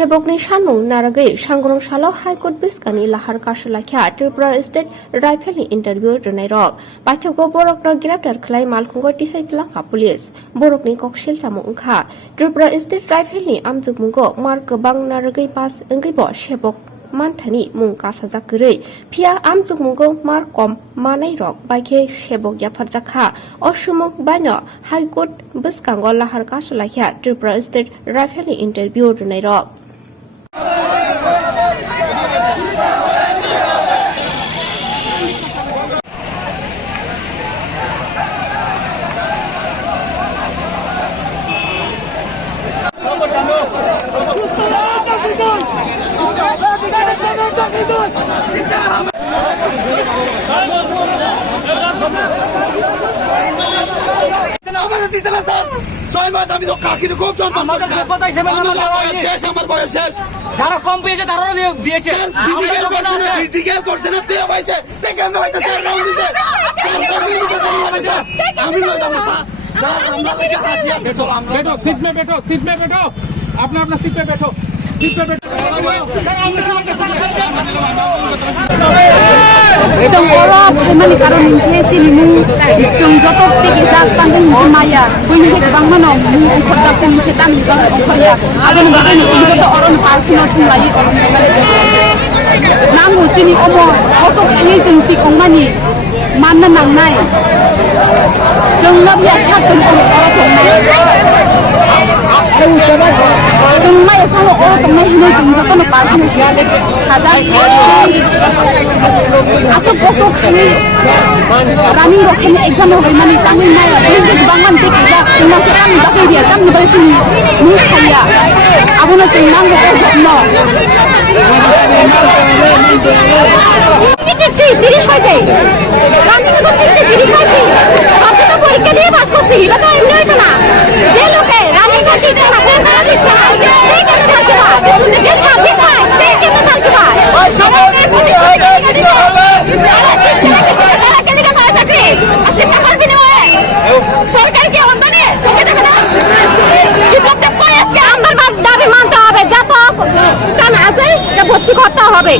Shebokni Shanmung Naragay Shangrong Shalo High Court Biskani Lahar Kashalakya Tripura State Rifle Interview Renairok Pachago Borok Grabtar Clay Malkungo Tisait Laka Police Borokni Kokshil Tamungka Tripura State Rifle Amzukmungo Mark Bang Naragay Pass Engibo Shebok Manthani Mungka Sajakuri Pia Amzukmungo Markom Manairok Bike Shebok Yaparjaka Oshumuk Bano High Court Biskango Lahar Kashalakya Tripura State Rifle Interview Renairok যারা কম পেয়েছে তারাও দিয়েছে physical করছে না তুই পাইছে তুই কেন পাইছে স্যার রাউন্ড দিতে আমি না যাব স্যার আমরা লাগে হাসি আছে চলো আমরা बैठो सीट में बैठो अपना सीट पे बैठो Trong oro mani karon ini cini mu trong jotok tiki zat pandeng maya punya hek bang mano mu khotap ten khitan ni bang okhya abon bagai ni trong jotok oro pal kuno thum lai oro nangu cini omo osok khani jeng ti kong mani manna nang nai jeng ngap ya sak jeng oro thong nai jeng mai sa lo oro thong nai hine jeng jotok no pal kuno saja asok posto khani running ro khani exam ho mani tangi nai ni bangman te ke ja jeng ke kan bagai dia kan bagai cini mu khaya abono jeng nang ro jobno দেখছি 30 হয়ে যায় running তো দেখছি 30 হয়েছে আপনি তো পরীক্ষা দিয়ে পাস করছি এটা তো এমনি হইছে না যে লোকে রানিং করতে ইচ্ছা না ফের করা দিচ্ছে না এই কেন সারতে পারে যে ছাব্বিশ পায় এই কেন সারতে পারে সবাই পুলিশ পরীক্ষা দিচ্ছে তারা কেন পায় চাকরি আসলে টাকার বিনিময়ে সরকার কি আমদানি চোখে দেখে না বিপক্ষে কই আজকে আমার দাবি মানতে হবে যত কান আছে তা ভর্তি করতে হবে